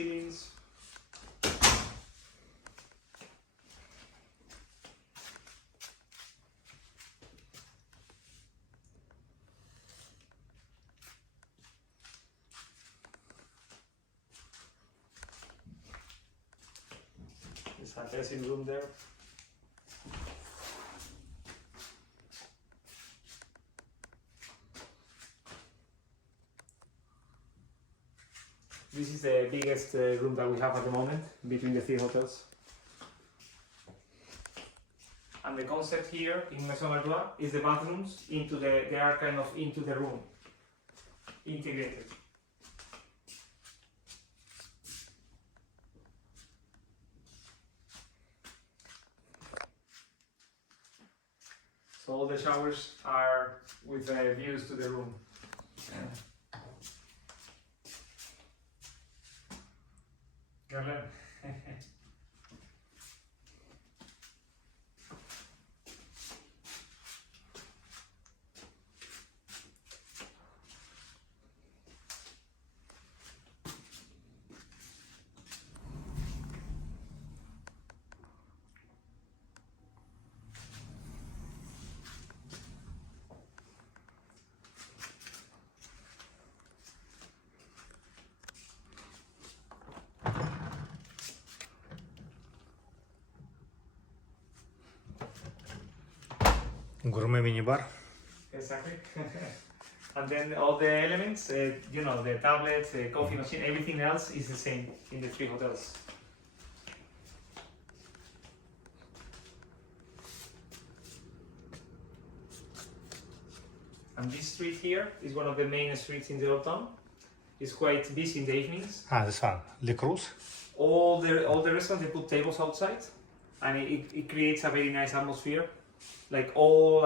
ceilings. There's a dressing room there. This is the biggest room that we have at the moment between the three hotels. And the concept here in Maison Ardois is the bathrooms they are kind of into the room, integrated. So all the showers are with views to the room. Guerlain. Gourmet minibar. Exactly. And then all the elements, you know, the tablets, the coffee machine, everything else is the same in the three hotels. And this street here is one of the main streets in the old town. It's quite busy in the evenings. Ah, this one, Le Cruz. All the restaurants, they put tables outside, and it creates a very nice atmosphere, like all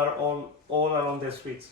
around the streets.